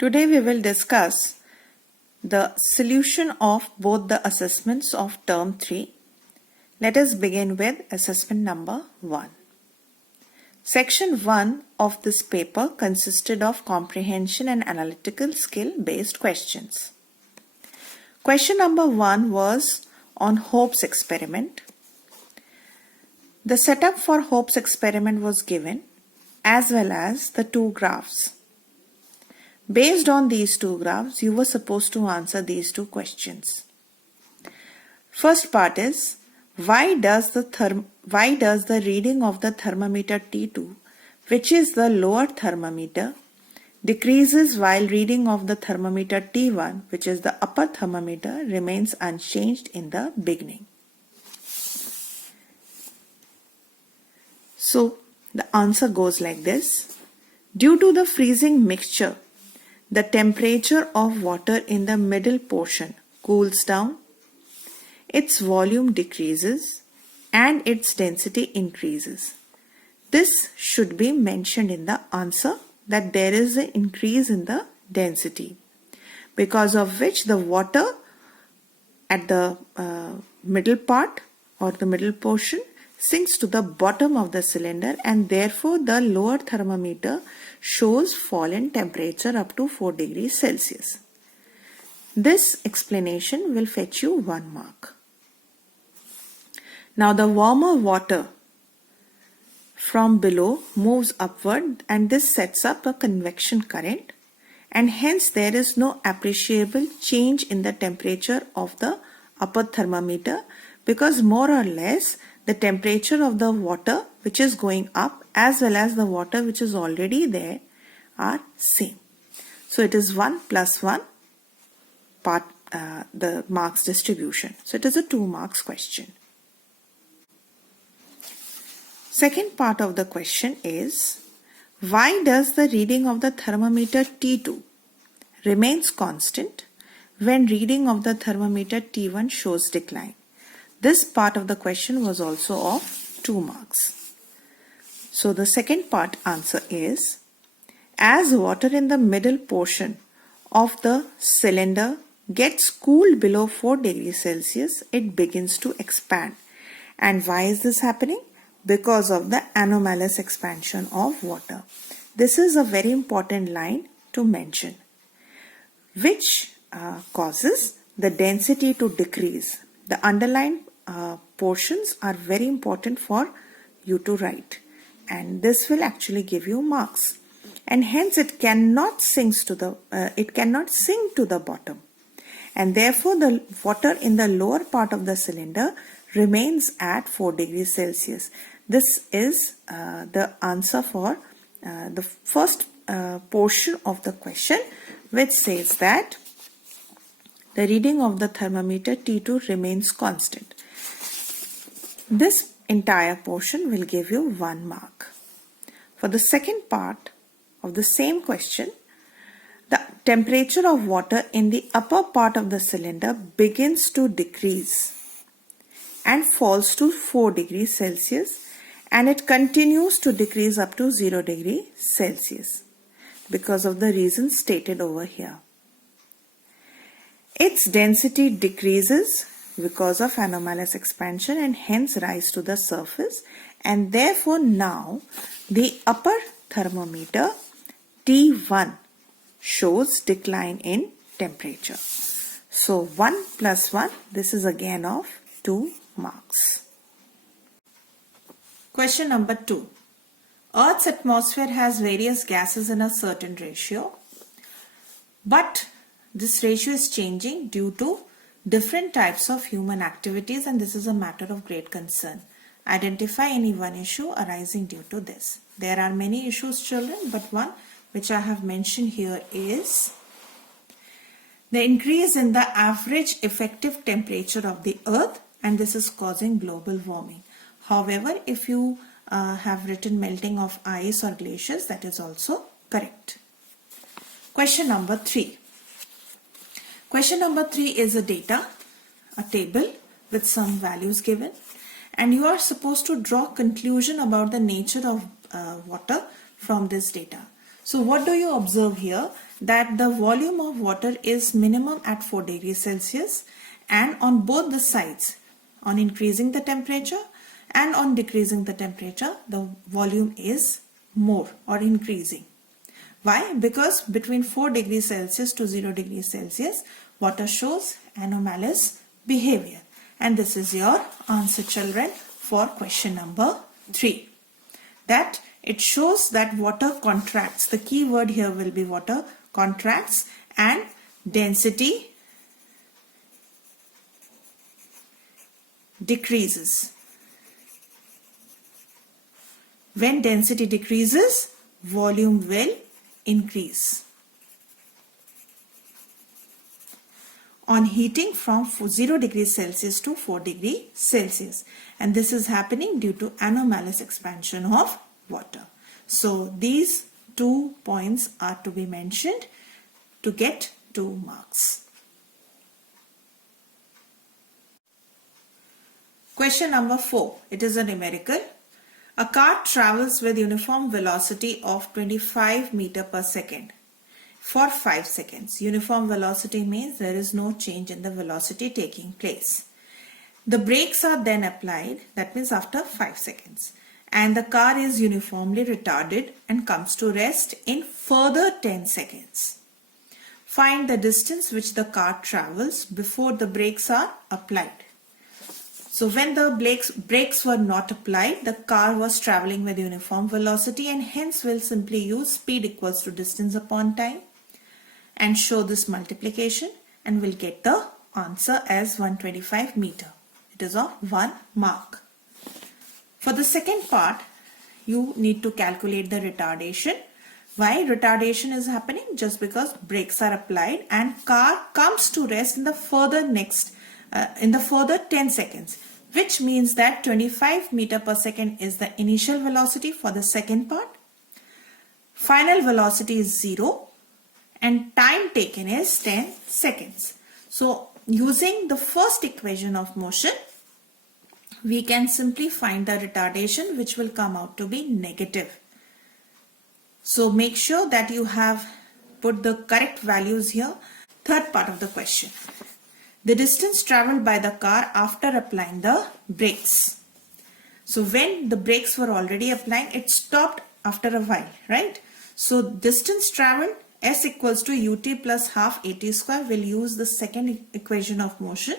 Today we will discuss the solution of both the assessments of term 3. Let us begin with assessment number 1. Section 1 of this paper consisted of comprehension and analytical skill based questions. Question number 1 was on Hope's experiment. The setup for Hope's experiment was given as well as the two graphs. Based on these two graphs, you were supposed to answer these two questions. First part is, why does the reading of the thermometer T2, which is the lower thermometer, decreases while reading of the thermometer T1, which is the upper thermometer, remains unchanged in the beginning? So the answer goes like this. Due to the freezing mixture, the temperature of water in the middle portion cools down, its volume decreases, and its density increases. This should be mentioned in the answer that there is an increase in the density, because of which the water at the middle part or the middle portion sinks to the bottom of the cylinder, and therefore the lower thermometer shows fall in temperature up to 4 degrees Celsius. This explanation will fetch you 1 mark. Now the warmer water from below moves upward, and this sets up a convection current, and hence there is no appreciable change in the temperature of the upper thermometer, because more or less the temperature of the water which is going up as well as the water which is already there are same. So it is 1 plus 1 part the marks distribution. So it is a 2 marks question. Second part of the question is, why does the reading of the thermometer T2 remains constant when reading of the thermometer T1 shows decline? This part of the question was also of 2 marks. So the second part answer is, as water in the middle portion of the cylinder gets cooled below 4 degrees Celsius, it begins to expand. And why is this happening? Because of the anomalous expansion of water. This is a very important line to mention, which causes the density to decrease. The underlined portions are very important for you to write, and this will actually give you marks, and hence it cannot sink to the bottom, and therefore the water in the lower part of the cylinder remains at 4 degrees Celsius. This is the answer for the first portion of the question, which says that the reading of the thermometer T2 remains constant. This entire portion will give you 1 mark. For the second part of the same question, the temperature of water in the upper part of the cylinder begins to decrease and falls to 4 degrees Celsius, and it continues to decrease up to 0 degrees Celsius because of the reasons stated over here. Its density decreases because of anomalous expansion and hence rise to the surface, and therefore now the upper thermometer T1 shows decline in temperature. So 1 plus 1, this is again of 2 marks. Question number 2. Earth's atmosphere has various gases in a certain ratio, but this ratio is changing due to different types of human activities, and this is a matter of great concern. Identify any one issue arising due to this. There are many issues, children, but one which I have mentioned here is the increase in the average effective temperature of the earth, and this is causing global warming. However, if you have written melting of ice or glaciers, that is also correct. Question number 3. Question number 3 is a table with some values given, and you are supposed to draw conclusion about the nature of water from this data. So what do you observe here? That the volume of water is minimum at 4 degrees Celsius, and on both the sides, on increasing the temperature and on decreasing the temperature, the volume is more or increasing. Why? Because between 4 degrees Celsius to 0 degrees Celsius, water shows anomalous behavior. And this is your answer, children, for question number 3. That it shows that water contracts. The key word here will be water contracts and density decreases. When density decreases, volume will increase. On heating from 0 degrees Celsius to 4 degrees Celsius, and this is happening due to anomalous expansion of water. So these 2 points are to be mentioned to get 2 marks. Question number 4. It is a numerical. A car travels with uniform velocity of 25 meter per second for 5 seconds. Uniform velocity means there is no change in the velocity taking place. The brakes are then applied, that means after 5 seconds. And the car is uniformly retarded and comes to rest in further 10 seconds. Find the distance which the car travels before the brakes are applied. So when the brakes were not applied, the car was traveling with uniform velocity, and hence we'll simply use speed equals to distance upon time and show this multiplication, and we'll get the answer as 125 meter. It is of 1 mark. For the second part, you need to calculate the retardation. Why retardation is happening? Just because brakes are applied and car comes to rest in the further 10 seconds, which means that 25 meter per second is the initial velocity for the second part. Final velocity is 0 and time taken is 10 seconds. So using the first equation of motion, we can simply find the retardation, which will come out to be negative. So make sure that you have put the correct values here. Third part of the question. The distance traveled by the car after applying the brakes. So when the brakes were already applied, it stopped after a while, right? So distance traveled, S equals to ut plus half at square. We'll use the second equation of motion.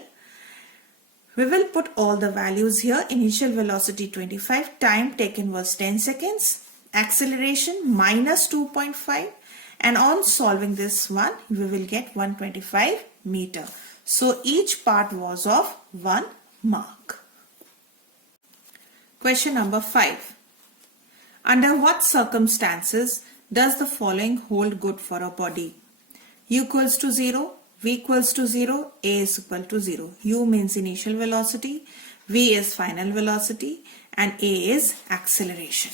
We will put all the values here. Initial velocity 25, time taken was 10 seconds, acceleration minus 2.5, and on solving this one, we will get 125 meter. So each part was of 1 mark. Question number 5. Under what circumstances does the following hold good for a body? U equals to 0, V equals to 0, A is equal to 0. U means initial velocity, V is final velocity, and A is acceleration.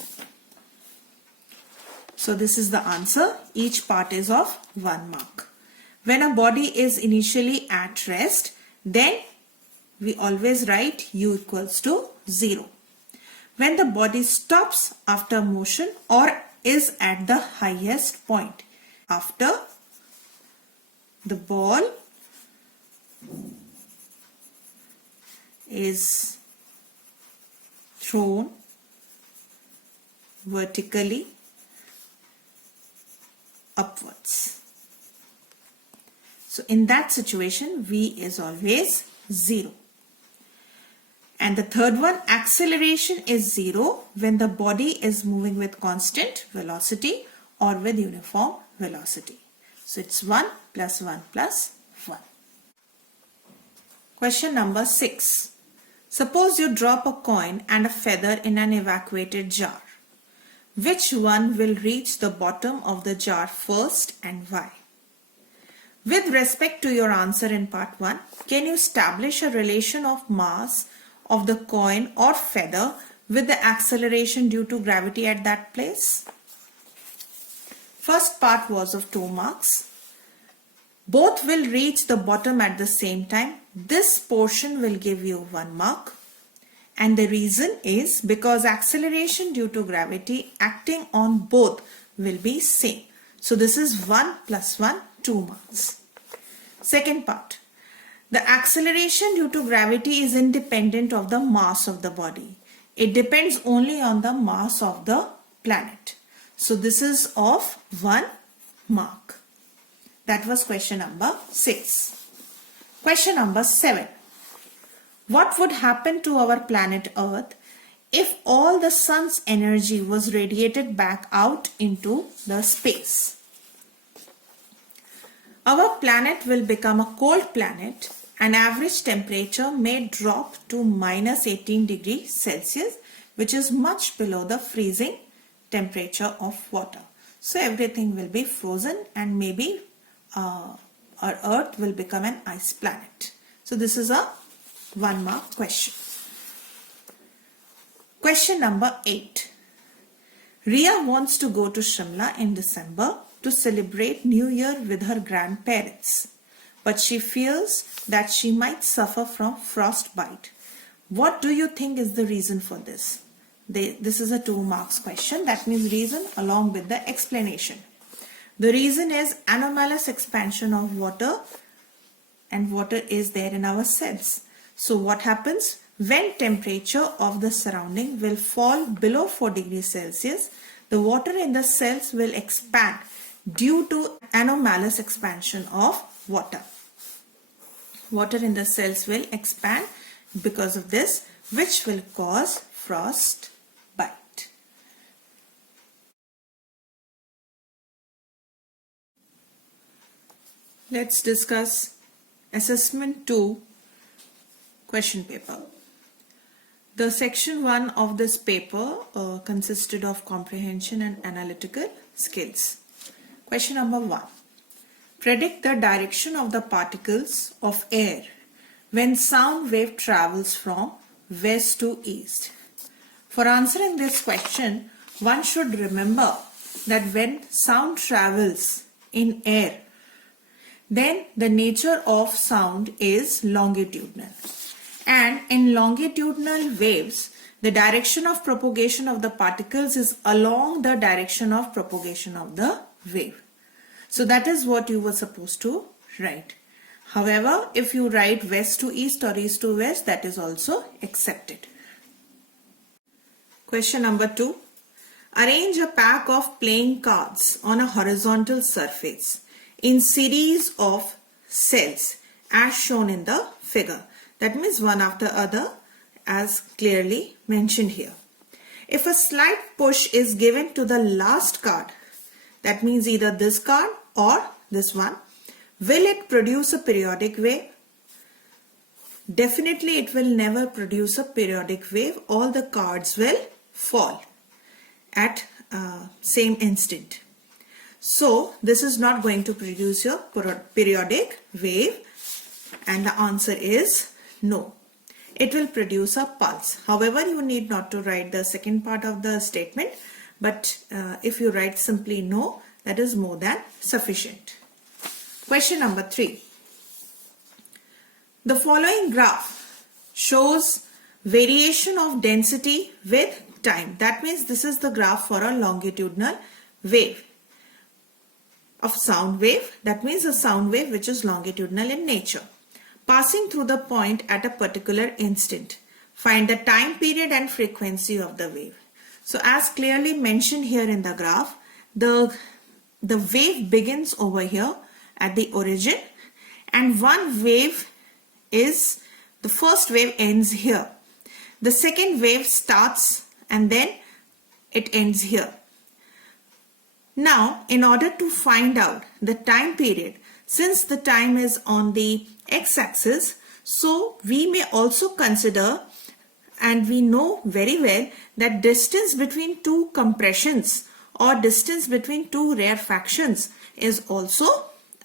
So this is the answer. Each part is of 1 mark. When a body is initially at rest, then we always write U equals to 0. When the body stops after motion or is at the highest point, after the ball is thrown vertically upwards. So in that situation, V is always 0. And the third one, acceleration is 0 when the body is moving with constant velocity or with uniform velocity. So it's 1 plus 1 plus 1. Question number 6. Suppose you drop a coin and a feather in an evacuated jar. Which one will reach the bottom of the jar first and why? With respect to your answer in part 1, can you establish a relation of mass of the coin or feather with the acceleration due to gravity at that place? First part was of 2 marks. Both will reach the bottom at the same time. This portion will give you 1 mark. And the reason is because acceleration due to gravity acting on both will be same. So this is 1 plus 1, 2 marks. Second part. The acceleration due to gravity is independent of the mass of the body. It depends only on the mass of the planet. So this is of 1 mark. That was question number 6. Question number 7. What would happen to our planet Earth if all the sun's energy was radiated back out into the space? Our planet will become a cold planet and average temperature may drop to minus 18 degrees Celsius, which is much below the freezing temperature of water. So everything will be frozen and maybe our Earth will become an ice planet. So this is a 1 mark question. Question number 8. Ria wants to go to Shimla in December to celebrate New Year with her grandparents, but she fears that she might suffer from frostbite. What do you think is the reason for this? This is a 2 marks question. That means reason along with the explanation. The reason is anomalous expansion of water, and water is there in our cells. So what happens when temperature of the surrounding will fall below 4 degrees Celsius? The water in the cells will expand due to anomalous expansion of water. Water in the cells will expand because of this, which will cause frostbite. Let's discuss assessment 2 question paper. The section 1 of this paper consisted of comprehension and analytical skills. Question number 1. Predict the direction of the particles of air when sound wave travels from west to east. For answering this question, one should remember that when sound travels in air, then the nature of sound is longitudinal. And in longitudinal waves, the direction of propagation of the particles is along the direction of propagation of the wave. So that is what you were supposed to write. However, if you write west to east or east to west, that is also accepted. Question number 2. Arrange a pack of playing cards on a horizontal surface in series of cells as shown in the figure. That means one after other as clearly mentioned here. If a slight push is given to the last card, that means either this card or this one, will it produce a periodic wave? Definitely it will never produce a periodic wave. All the cards will fall at same instant. So this is not going to produce your periodic wave, and the answer is no. It will produce a pulse. However, you need not to write the second part of the statement, but if you write simply no, that is more than sufficient. Question number 3. The following graph shows variation of density with time. That means this is the graph for a longitudinal wave of sound wave. That means a sound wave which is longitudinal in nature, passing through the point at a particular instant. Find the time period and frequency of the wave. So as clearly mentioned here in the graph, the wave begins over here at the origin, and one wave is, the first wave ends here. The second wave starts and then it ends here. Now, in order to find out the time period, since the time is on the x-axis, so we may also consider, and we know very well, that distance between two compressions or distance between two rarefactions is also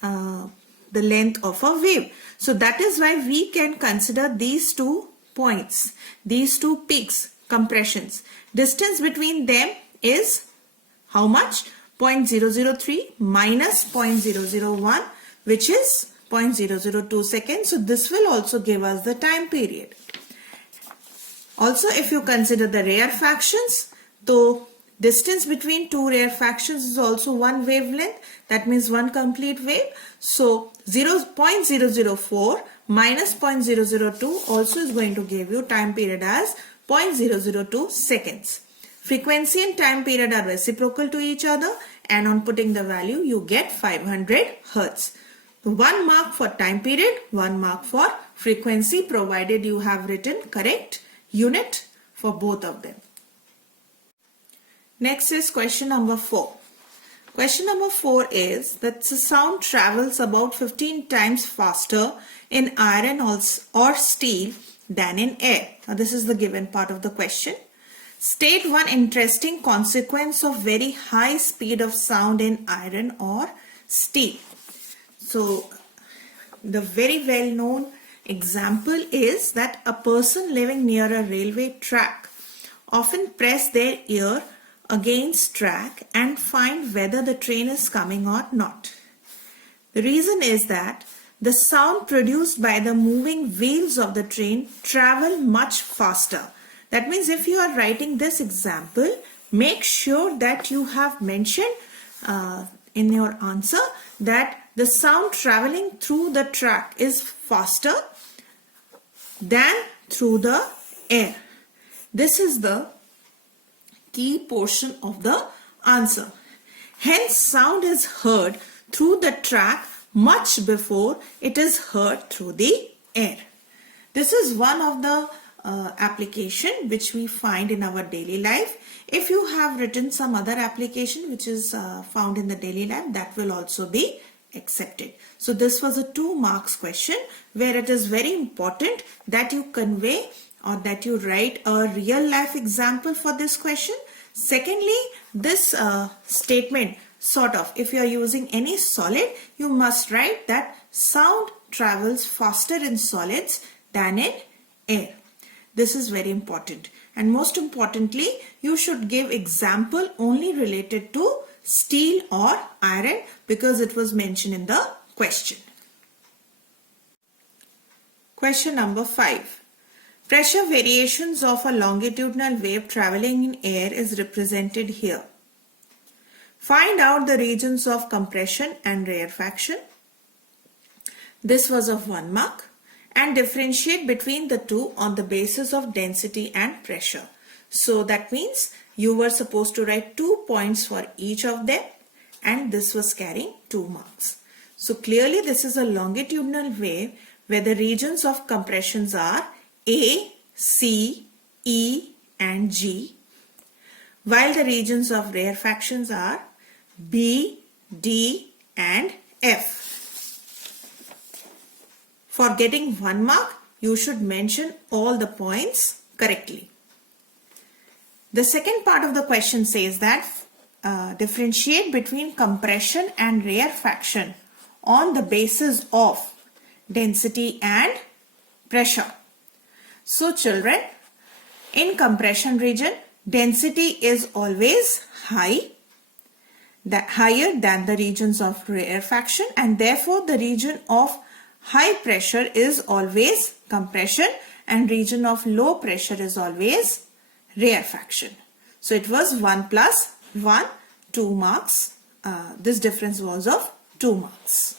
the length of a wave. So that is why we can consider these 2 points, these 2 peaks, compressions. Distance between them is how much? 0.003 minus 0.001, which is 0.002 seconds. So this will also give us the time period. Also, if you consider the rarefactions, so Distance between two rarefactions is also one wavelength. That means one complete wave. So 0.004 minus 0.002 also is going to give you time period as 0.002 seconds. Frequency and time period are reciprocal to each other, and on putting the value you get 500 Hertz. 1 mark for time period, 1 mark for frequency, provided you have written correct unit for both of them. Next is question number 4. Question number 4 is that the sound travels about 15 times faster in iron or steel than in air. Now this is the given part of the question. State one interesting consequence of very high speed of sound in iron or steel. So the very well known example is that a person living near a railway track often press their ear against track and find whether the train is coming or not. The reason is that the sound produced by the moving wheels of the train travel much faster. That means if you are writing this example, make sure that you have mentioned in your answer that the sound traveling through the track is faster than through the air. This is the key portion of the answer. Hence, sound is heard through the track much before it is heard through the air. This is one of the application which we find in our daily life. If you have written some other application which is found in the daily life, that will also be accepted. So this was a 2 marks question where it is very important that you convey or that you write a real life example for this question. Secondly, this statement sort of, if you are using any solid, you must write that sound travels faster in solids than in air. This is very important. And most importantly, you should give example only related to steel or iron because it was mentioned in the question. Question number 5. Pressure variations of a longitudinal wave traveling in air is represented here. Find out the regions of compression and rarefaction. This was of 1 mark. And differentiate between the two on the basis of density and pressure. So that means you were supposed to write 2 points for each of them, and this was carrying 2 marks. So clearly this is a longitudinal wave where the regions of compressions are A, C, E and G, while the regions of rarefactions are B, D and F. For getting 1 mark, you should mention all the points correctly. The second part of the question says that differentiate between compression and rarefaction on the basis of density and pressure. So children, in compression region, density is always higher than the regions of rarefaction, and therefore the region of high pressure is always compression and region of low pressure is always rarefaction. So it was 1 plus 1, 2 marks. This difference was of 2 marks.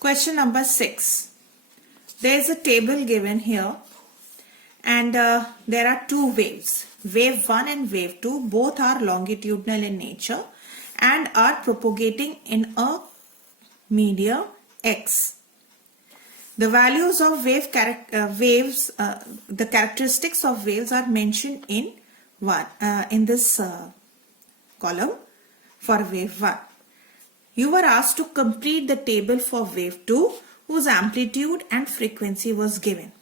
Question number 6. There is a table given here and there are 2 waves. Wave 1 and wave 2 both are longitudinal in nature and are propagating in a medium X. The values of the characteristics of waves are mentioned in this column for wave 1. You were asked to complete the table for wave 2 whose amplitude and frequency was given.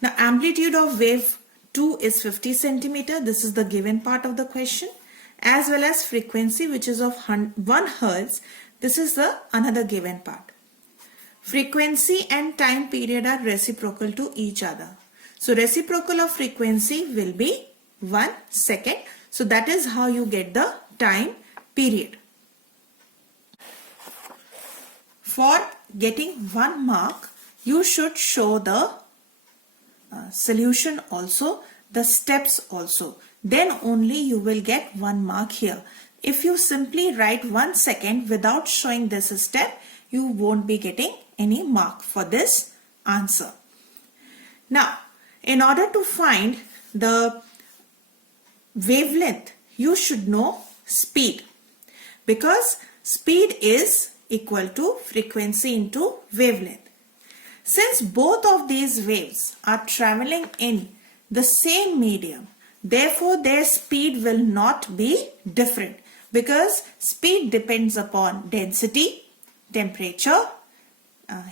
The amplitude of wave 2 is 50 centimeter. This is the given part of the question, as well as frequency, which is of 1 Hertz. This is the another given part. Frequency and time period are reciprocal to each other. So reciprocal of frequency will be 1 second. So that is how you get the time period. For getting 1 mark, you should show the solution also, the steps also. Then only you will get 1 mark here. If you simply write 1 second without showing this step, you won't be getting any mark for this answer. Now, in order to find the wavelength, you should know speed, because speed is equal to frequency into wavelength. Since both of these waves are traveling in the same medium, therefore their speed will not be different, because speed depends upon density, temperature,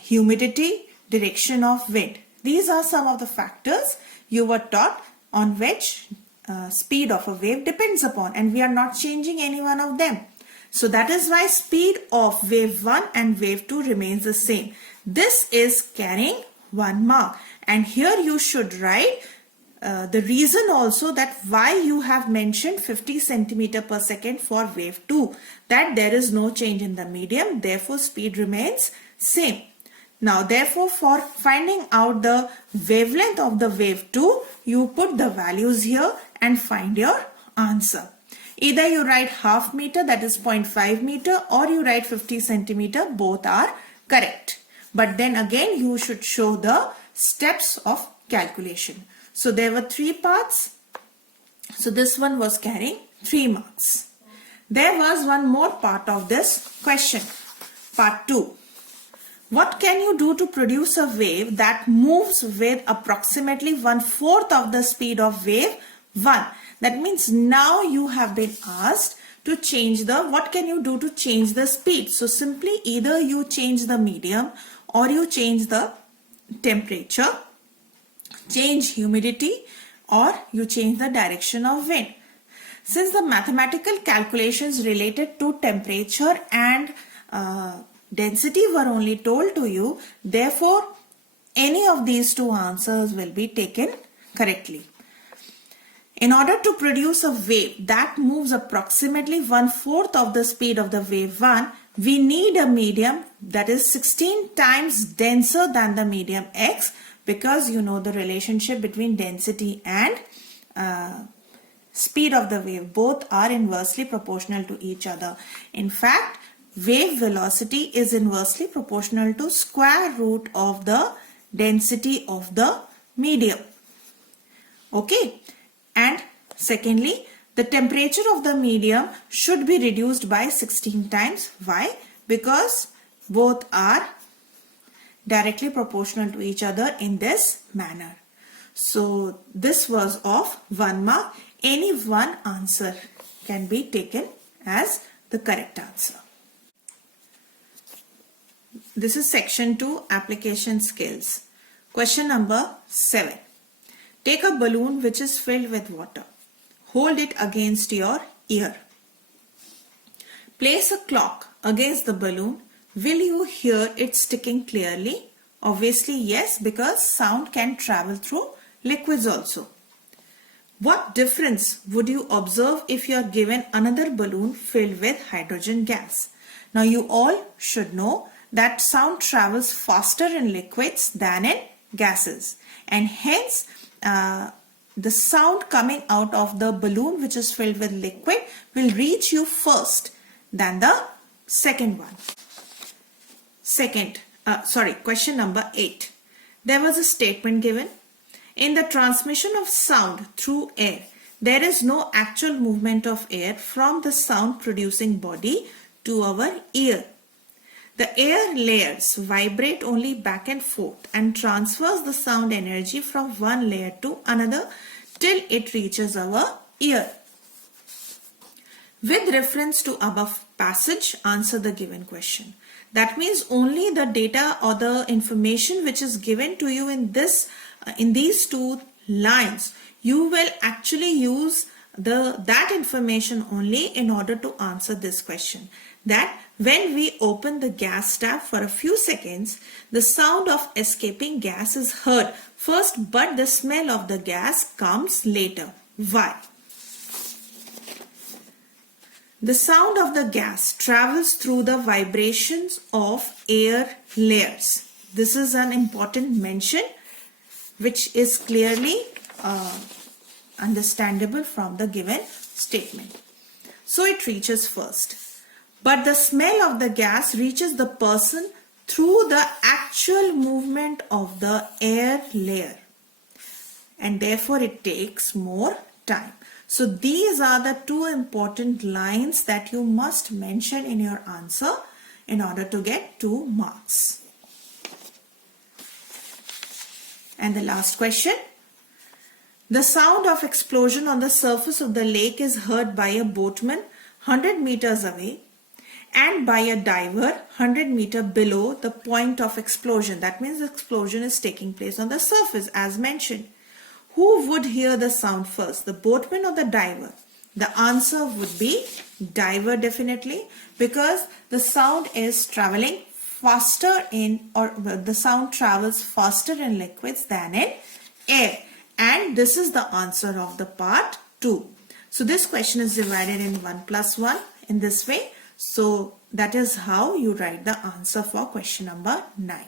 humidity, direction of wind. These are some of the factors you were taught on which speed of a wave depends upon, and we are not changing any one of them. So that is why speed of wave 1 and wave 2 remains the same. This is carrying 1 mark, and here you should write the reason also that why you have mentioned 50 centimeter per second for wave 2, that there is no change in the medium, therefore speed remains same. Now therefore, for finding out the wavelength of the wave 2, you put the values here and find your answer. Either you write half meter, that is 0.5 meter, or you write 50 centimeter, both are correct. But then again you should show the steps of calculation. So there were 3 parts. So this one was carrying 3 marks. There was one more part of this question. Part 2. What can you do to produce a wave that moves with approximately 1/4 of the speed of wave 1? That means now you have been asked to change the, what can you do to change the speed? So simply either you change the medium, or you change the temperature, change humidity, or you change the direction of wind. Since the mathematical calculations related to temperature and density were only told to you, therefore any of these 2 answers will be taken correctly. In order to produce a wave that moves approximately 1/4 of the speed of the wave 1, we need a medium that is 16 times denser than the medium X, because you know the relationship between density and speed of the wave. Both are inversely proportional to each other. In fact, wave velocity is inversely proportional to square root of the density of the medium. Okay. And secondly, the temperature of the medium should be reduced by 16 times. Why? Because both are directly proportional to each other in this manner. So this was of 1 mark. Any one answer can be taken as the correct answer. This is section 2, application skills. Question number 7. Take a balloon which is filled with water. Hold it against your ear. Place a clock against the balloon. Will you hear it ticking clearly? Obviously yes, because sound can travel through liquids also. What difference would you observe if you are given another balloon filled with hydrogen gas? Now you all should know that sound travels faster in liquids than in gases, and hence the sound coming out of the balloon which is filled with liquid will reach you first than the second one. Question number 8. There was a statement given. In the transmission of sound through air, there is no actual movement of air from the sound producing body to our ear. The air layers vibrate only back and forth and transfers the sound energy from one layer to another till it reaches our ear. With reference to above passage, answer the given question. That means only the data or the information which is given to you in these 2 lines, you will actually use that information only in order to answer this question. That when we open the gas tap for a few seconds, the sound of escaping gas is heard first, but the smell of the gas comes later. Why? The sound of the gas travels through the vibrations of air layers. This is an important mention which is clearly understandable from the given statement. So it reaches first. But the smell of the gas reaches the person through the actual movement of the air layer, and therefore it takes more time. So these are the two important lines that you must mention in your answer in order to get 2 marks. And the last question. The sound of explosion on the surface of the lake is heard by a boatman 100 meters away and by a diver 100 meters below the point of explosion. That means the explosion is taking place on the surface as mentioned. Who would hear the sound first, the boatman or the diver? The answer would be diver definitely, because the sound is traveling faster the sound travels faster in liquids than in air. And this is the answer of the part 2. So this question is divided in 1 plus 1 in this way. So that is how you write the answer for question number 9.